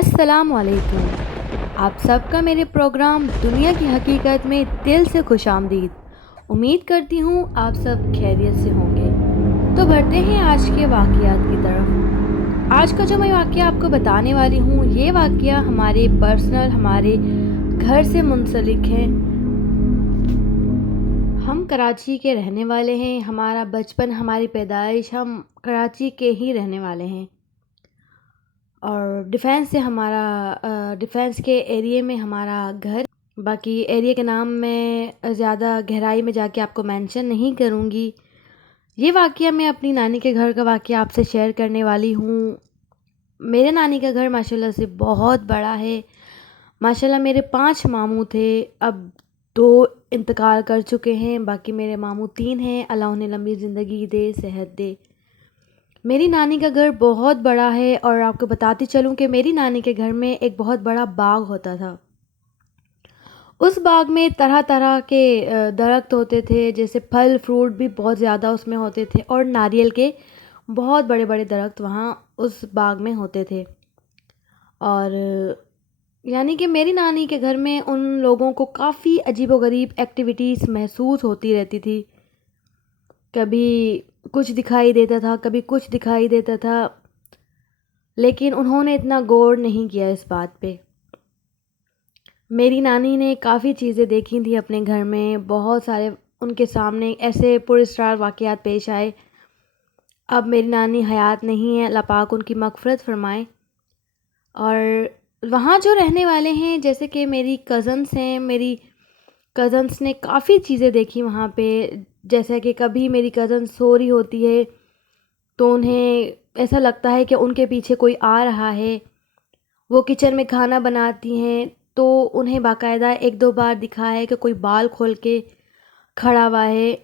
السلام علیکم۔ آپ سب کا میرے پروگرام دنیا کی حقیقت میں دل سے خوش آمدید۔ امید کرتی ہوں آپ سب خیریت سے ہوں گے۔ تو بڑھتے ہیں آج کے واقعات کی طرف۔ آج کا جو میں واقعہ آپ کو بتانے والی ہوں، یہ واقعہ ہمارے ہمارے گھر سے منسلک ہے۔ ہم کراچی کے رہنے والے ہیں، ہمارا بچپن، ہماری پیدائش ہم کراچی کے ہی رہنے والے ہیں، اور ڈیفینس کے ایریے میں ہمارا گھر۔ باقی ایریے کے نام میں زیادہ گہرائی میں جا کے آپ کو مینشن نہیں کروں گی۔ یہ واقعہ میں اپنی نانی کے گھر کا واقعہ آپ سے شیئر کرنے والی ہوں۔ میرے نانی کا گھر ماشاءاللہ سے بہت بڑا ہے۔ ماشاءاللہ میرے 5 ماموں تھے، اب 2 انتقال کر چکے ہیں، باقی میرے ماموں 3 ہیں، اللہ انہیں لمبی زندگی دے، صحت دے۔ میری نانی کا گھر بہت بڑا ہے، اور آپ کو بتاتی چلوں کہ میری نانی کے گھر میں ایک بہت بڑا باغ ہوتا تھا۔ اس باغ میں طرح طرح کے درخت ہوتے تھے، جیسے پھل فروٹ بھی بہت زیادہ اس میں ہوتے تھے، اور ناریل کے بہت بڑے بڑے درخت وہاں اس باغ میں ہوتے تھے۔ اور یعنی کہ میری نانی کے گھر میں ان لوگوں کو کافی عجیب و غریب ایکٹیویٹیز محسوس ہوتی رہتی تھی۔ کبھی کچھ دکھائی دیتا تھا، کبھی کچھ دکھائی دیتا تھا، لیکن انہوں نے اتنا غور نہیں کیا اس بات پہ۔ میری نانی نے کافی چیزیں دیکھی تھیں اپنے گھر میں، بہت سارے ان کے سامنے ایسے پراسرار واقعات پیش آئے۔ اب میری نانی حیات نہیں ہے، اللہ پاک ان کی مغفرت فرمائے۔ اور وہاں جو رہنے والے ہیں، جیسے کہ میری کزنس ہیں، میری کزنس نے کافی چیزیں دیکھی وہاں پہ، جیسا کہ کبھی میری کزن سو رہی ہوتی ہے تو انہیں ایسا لگتا ہے کہ ان کے پیچھے کوئی آ رہا ہے۔ وہ کچن میں کھانا بناتی ہیں تو انہیں باقاعدہ 1-2 بار دکھا ہے کہ کوئی بال کھول کے کھڑا ہوا ہے،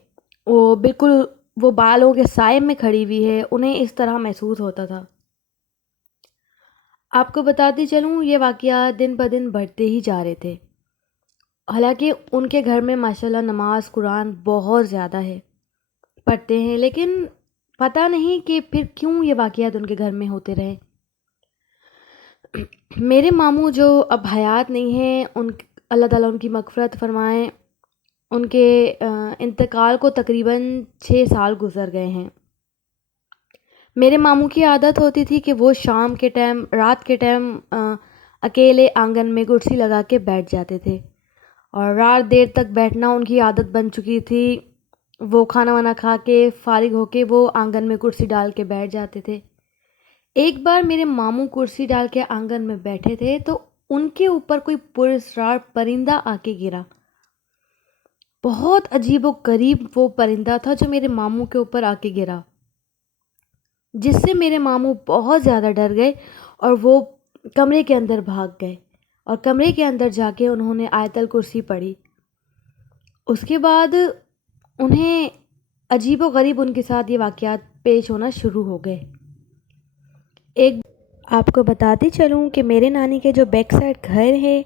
وہ بالکل وہ بالوں کے سائے میں کھڑی ہوئی ہے، انہیں اس طرح محسوس ہوتا تھا۔ آپ کو بتاتی چلوں، یہ واقعات دن بہ دن بڑھتے ہی جا رہے تھے۔ حالانکہ ان کے گھر میں ماشاءاللہ نماز قرآن بہت زیادہ ہے، پڑھتے ہیں، لیکن پتہ نہیں کہ پھر کیوں یہ واقعات ان کے گھر میں ہوتے رہے۔ میرے ماموں جو اب حیات نہیں ہیں، اللہ تعالیٰ ان کی مغفرت فرمائیں، ان کے انتقال کو تقریباً 6 سال گزر گئے ہیں۔ میرے ماموں کی عادت ہوتی تھی کہ وہ شام کے ٹائم، رات کے ٹائم اکیلے آنگن میں کرسی لگا کے بیٹھ جاتے تھے، اور رات دیر تک بیٹھنا ان کی عادت بن چکی تھی۔ وہ کھانا وانا کھا کے فارغ ہو کے وہ آنگن میں کرسی ڈال کے بیٹھ جاتے تھے۔ ایک بار میرے ماموں کرسی ڈال کے آنگن میں بیٹھے تھے تو ان کے اوپر کوئی پراسرار پرندہ آ کے گرا۔ بہت عجیب و غریب وہ پرندہ تھا جو میرے ماموں کے اوپر آ کے گرا، جس سے میرے ماموں بہت زیادہ ڈر گئے، اور وہ کمرے کے اندر بھاگ گئے، اور کمرے کے اندر جا کے انہوں نے آیت الکرسی پڑھی۔ اس کے بعد انہیں عجیب و غریب ان کے ساتھ یہ واقعات پیش ہونا شروع ہو گئے۔ ایک آپ کو بتاتی چلوں کہ میرے نانی کے جو بیک سائڈ گھر ہے،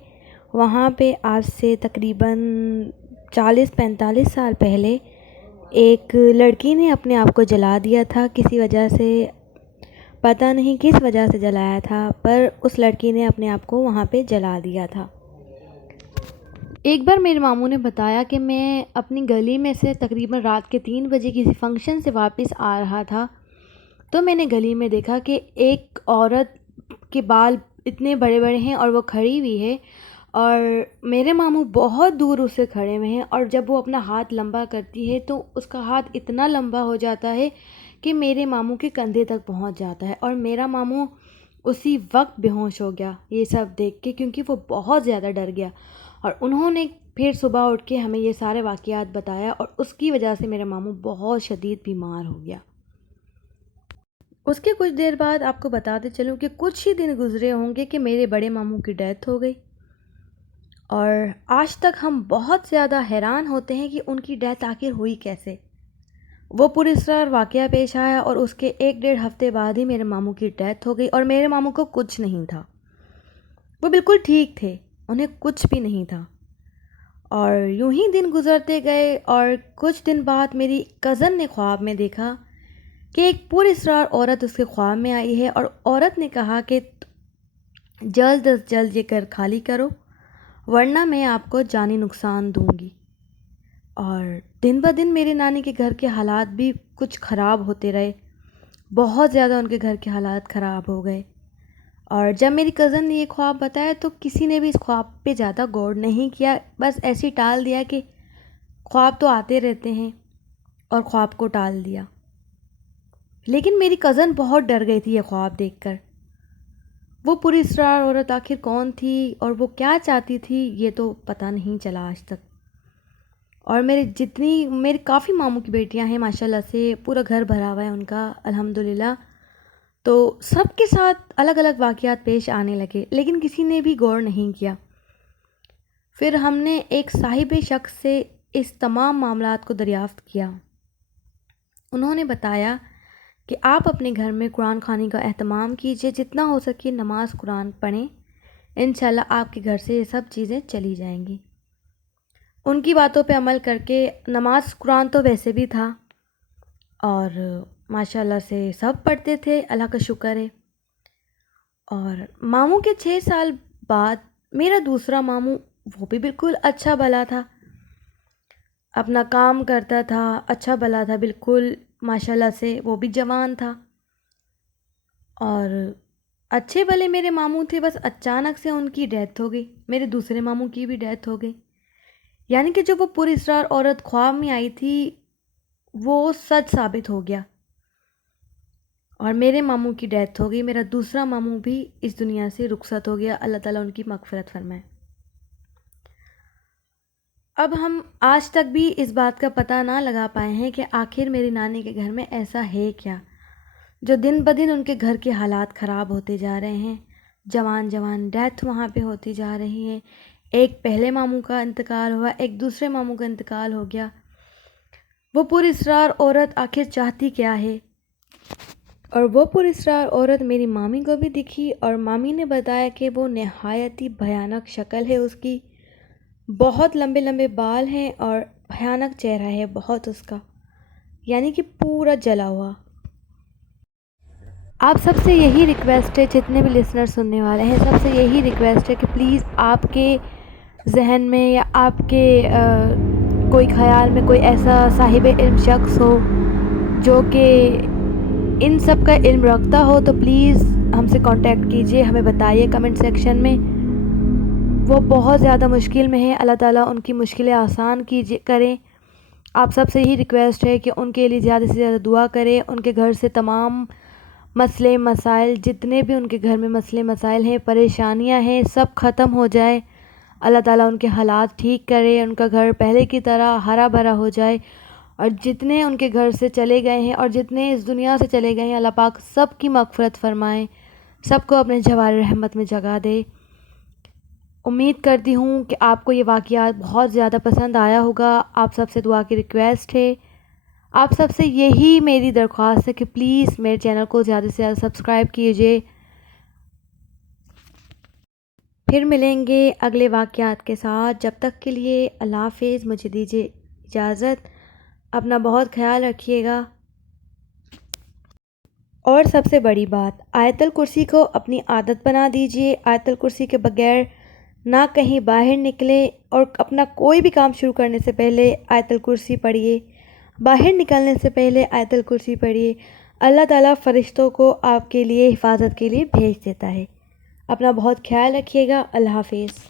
وہاں پہ آج سے تقریباً 40-45 سال پہلے ایک لڑکی نے اپنے آپ کو جلا دیا تھا کسی وجہ سے، پتہ نہیں کس وجہ سے جلایا تھا، پر اس لڑکی نے اپنے آپ کو وہاں پہ جلا دیا تھا۔ ایک بار میرے ماموں نے بتایا کہ میں اپنی گلی میں سے تقریباً رات کے 3 بجے کسی فنکشن سے واپس آ رہا تھا، تو میں نے گلی میں دیکھا کہ ایک عورت کے بال اتنے بڑے بڑے ہیں اور وہ کھڑی ہوئی ہے، اور میرے ماموں بہت دور اس سے کھڑے ہوئے ہیں، اور جب وہ اپنا ہاتھ لمبا کرتی ہے تو اس کا ہاتھ اتنا لمبا ہو جاتا ہے کہ میرے ماموں کے کندھے تک پہنچ جاتا ہے، اور میرا ماموں اسی وقت بے ہوش ہو گیا یہ سب دیکھ کے، کیونکہ وہ بہت زیادہ ڈر گیا۔ اور انہوں نے پھر صبح اٹھ کے ہمیں یہ سارے واقعات بتایا، اور اس کی وجہ سے میرا ماموں بہت شدید بیمار ہو گیا۔ اس کے کچھ دیر بعد آپ کو بتاتے چلوں کہ کچھ ہی دن گزرے ہوں گے کہ میرے بڑے ماموں کی ڈیتھ ہو گئی، اور آج تک ہم بہت زیادہ حیران ہوتے ہیں کہ ان کی ڈیتھ آخر ہوئی کیسے۔ وہ پراسرار واقعہ پیش آیا، اور اس کے 1-1.5 ہفتے بعد ہی میرے ماموں کی ڈیتھ ہو گئی، اور میرے ماموں کو کچھ نہیں تھا، وہ بالکل ٹھیک تھے، انہیں کچھ بھی نہیں تھا۔ اور یوں ہی دن گزرتے گئے، اور کچھ دن بعد میری کزن نے خواب میں دیکھا کہ ایک پراسرار عورت اس کے خواب میں آئی ہے، اور عورت نے کہا کہ جلد از جلد یہ گھر خالی کرو ورنہ میں آپ کو جانی نقصان دوں گی۔ اور دن بہ دن میرے نانی کے گھر کے حالات بھی کچھ خراب ہوتے رہے، بہت زیادہ ان کے گھر کے حالات خراب ہو گئے۔ اور جب میری کزن نے یہ خواب بتایا تو کسی نے بھی اس خواب پہ زیادہ غور نہیں کیا، بس ایسے ہی ٹال دیا کہ خواب تو آتے رہتے ہیں، اور خواب کو ٹال دیا۔ لیکن میری کزن بہت ڈر گئی تھی یہ خواب دیکھ کر۔ وہ پوری اسرار عورت آخر کون تھی اور وہ کیا چاہتی تھی یہ تو پتہ نہیں چلا آج تک۔ اور میرے کافی ماموں کی بیٹیاں ہیں ماشاءاللہ سے، پورا گھر بھرا ہوا ہے ان کا الحمدللہ، تو سب کے ساتھ الگ الگ واقعات پیش آنے لگے، لیکن کسی نے بھی غور نہیں کیا۔ پھر ہم نے ایک صاحب شخص سے اس تمام معاملات کو دریافت کیا۔ انہوں نے بتایا کہ آپ اپنے گھر میں قرآن خوانی کا اہتمام کیجئے، جتنا ہو سکے نماز قرآن پڑھیں، انشاءاللہ آپ کے گھر سے یہ سب چیزیں چلی جائیں گی۔ ان کی باتوں پہ عمل کر کے نماز قرآن تو ویسے بھی تھا اور ماشاءاللہ سے سب پڑھتے تھے، اللہ کا شکر ہے۔ اور ماموں کے 6 سال بعد میرا دوسرا ماموں، وہ بھی بالکل اچھا بھلا تھا، اپنا کام کرتا تھا، اچھا بھلا تھا بالکل ماشاءاللہ سے، وہ بھی جوان تھا۔ اور اچھے بھلے میرے ماموں تھے، بس اچانک سے ان کی ڈیتھ ہو گئی، میرے دوسرے ماموں کی بھی ڈیتھ ہو گئی۔ یعنی کہ جو وہ پوری اسرار عورت خواب میں آئی تھی وہ سچ ثابت ہو گیا، اور میرے ماموں کی ڈیتھ ہو گئی، میرا دوسرا ماموں بھی اس دنیا سے رخصت ہو گیا، اللہ تعالیٰ ان کی مغفرت فرمائے۔ اب ہم آج تک بھی اس بات کا پتہ نہ لگا پائے ہیں کہ آخر میری نانی کے گھر میں ایسا ہے کیا جو دن بہ دن ان کے گھر کے حالات خراب ہوتے جا رہے ہیں، جوان جوان ڈیتھ وہاں پہ ہوتی جا رہی ہے، ایک پہلے ماموں کا انتقال ہوا، ایک دوسرے ماموں کا انتقال ہو گیا۔ وہ پوری اسرار عورت آخر چاہتی کیا ہے؟ اور وہ پوری اسرار عورت میری مامی کو بھی دکھی، اور مامی نے بتایا کہ وہ نہایت ہی بھیانک شکل ہے اس کی، بہت لمبے لمبے بال ہیں اور بھیانک چہرہ ہے بہت اس کا، یعنی کہ پورا جلا ہوا۔ آپ سب سے یہی ریکویسٹ ہے، جتنے بھی لسنر سننے والے ہیں سب سے یہی ریکویسٹ ہے کہ پلیز آپ کے ذہن میں یا آپ کے کوئی خیال میں کوئی ایسا صاحب علم شخص ہو جو کہ ان سب کا علم رکھتا ہو تو پلیز ہم سے کانٹیکٹ کیجئے، ہمیں بتائیے کمنٹ سیکشن میں۔ وہ بہت زیادہ مشکل میں ہیں، اللہ تعالیٰ ان کی مشکلیں آسان کریں۔ آپ سب سے یہی ریکویسٹ ہے کہ ان کے لیے زیادہ سے زیادہ دعا کریں، ان کے گھر سے تمام مسئلے مسائل، جتنے بھی ان کے گھر میں مسئلے مسائل ہیں، پریشانیاں ہیں، سب ختم ہو جائے، اللہ تعالیٰ ان کے حالات ٹھیک کرے، ان کا گھر پہلے کی طرح ہرا بھرا ہو جائے، اور جتنے ان کے گھر سے چلے گئے ہیں اور جتنے اس دنیا سے چلے گئے ہیں اللہ پاک سب کی مغفرت فرمائے، سب کو اپنے جوار رحمت میں جگہ دے۔ امید کرتی ہوں کہ آپ کو یہ واقعات بہت زیادہ پسند آیا ہوگا۔ آپ سب سے دعا کی ریکویسٹ ہے، آپ سب سے یہی میری درخواست ہے کہ پلیز میرے چینل کو زیادہ سے زیادہ سبسکرائب کیجئے۔ پھر ملیں گے اگلے واقعات کے ساتھ، جب تک کے لیے اللہ حافظ، مجھے دیجیے اجازت، اپنا بہت خیال رکھیے گا۔ اور سب سے بڑی بات، آیت الکرسی کو اپنی عادت بنا دیجیے، آیت الکرسی کے بغیر نہ کہیں باہر نکلیں، اور اپنا کوئی بھی کام شروع کرنے سے پہلے آیت الکرسی پڑھیے، باہر نکلنے سے پہلے آیت الکرسی پڑھیے، اللہ تعالیٰ فرشتوں کو آپ کے لیے حفاظت کے لیے بھیج دیتا ہے۔ اپنا بہت خیال رکھیے گا، اللہ حافظ۔